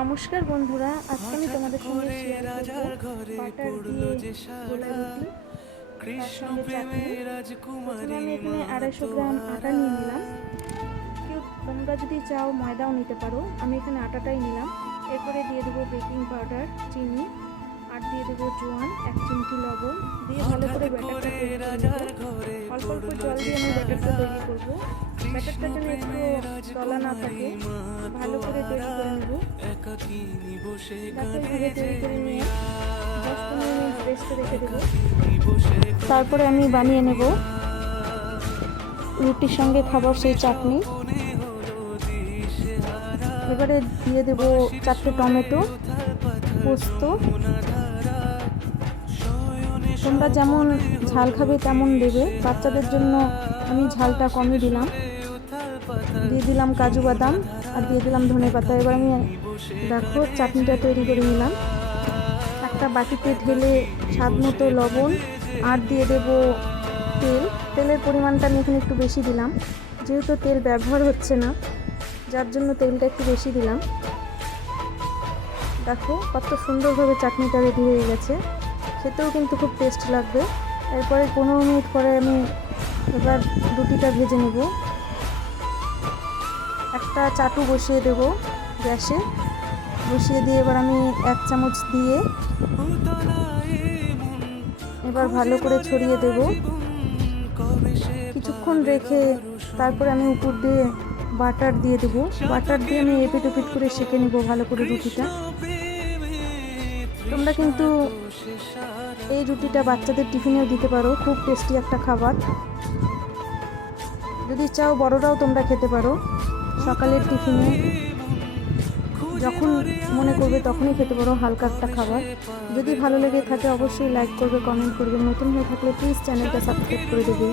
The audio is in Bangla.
নমস্কার বন্ধুরা আজকে আমি তোমাদের সঙ্গে শেয়ার করব বাটার দিয়ে গোলা রুটি তার সঙ্গে চাটনি। প্রথমে আমি এখানে আড়াইশো গ্রাম আটা নিয়ে নিলাম। কেউ তোমরা যদি চাও ময়দাও নিতে পারো আমি এখানে আটাটাই নিলাম। এরপরে দিয়ে দেবো বেকিং পাউডার চিনি আর দিয়ে দেবো জোয়ান এক চিমটি দিয়ে ভালো করে ব্যাটারটা তৈরি করে অল্প অল্প জল দিয়ে আমি ব্যাটারটা তৈরি করব। ব্যাটারটা যেন একটু দলা না থাকে ভালো করে তৈরি করে নেব। দেখো তৈরি করে নিয়ে দশ পনেরো মিনিট রেস্টে রেখে দেবো। তারপরে আমি বানিয়ে নেব। রুটির সঙ্গে খাবার সেই চাটনি। এবারে দিয়ে দেব চারটে টমেটো পোস্ত তোমরা যেমন ঝাল খাবে তেমন দেবে। বাচ্চাদের জন্য আমি ঝালটা কমই দিলাম। দিয়ে দিলাম কাজু বাদাম আর দিয়ে দিলাম ধনে পাতা। এবার আমি দেখো চাটনিটা তৈরি করে নিলাম। একটা বাটিতে ঢেলে স্বাদ মতো লবণ আর দিয়ে দেব তেল। তেলের পরিমাণটা আমি এখানে একটু বেশি দিলাম। যেহেতু তেল ব্যবহার হচ্ছে না, যার জন্য তেলটা একটু বেশি দিলাম। দেখো কত সুন্দরভাবে চাটনিটা রেডি হয়ে গেছে। খেতেও কিন্তু খুব টেস্ট লাগবে। এরপরে পনেরো মিনিট পরে আমি এবার রুটিটা ভেজে নেব। একটা চাটু বসিয়ে দেব গ্যাসে। বসিয়ে দিয়ে এবার আমি এক চামচ দিয়ে এবার ভালো করে ছড়িয়ে দেব। কিছুক্ষণ রেখে তারপরে আমি উপর দিয়ে বাটার দিয়ে দেবো। বাটার দিয়ে আমি এপিট ওপিট করে সেঁকে নেব ভালো করে রুটিটা। তোমরা কিন্তু এই রুটিটা বাচ্চাদের টিফিনেও দিতে পারো, খুব টেস্টি একটা খাবার। যদি চাও বড়রাও তোমরা খেতে পারো, সকালের টিফিনে যখন মনে করবে তখনই খেতে পারো হালকা একটা খাবার। যদি ভালো লেগে থাকে অবশ্যই লাইক করবে কমেন্ট করবে। নতুন হয়ে থাকলে প্লিজ চ্যানেলটা সাবস্ক্রাইব করে দেবে।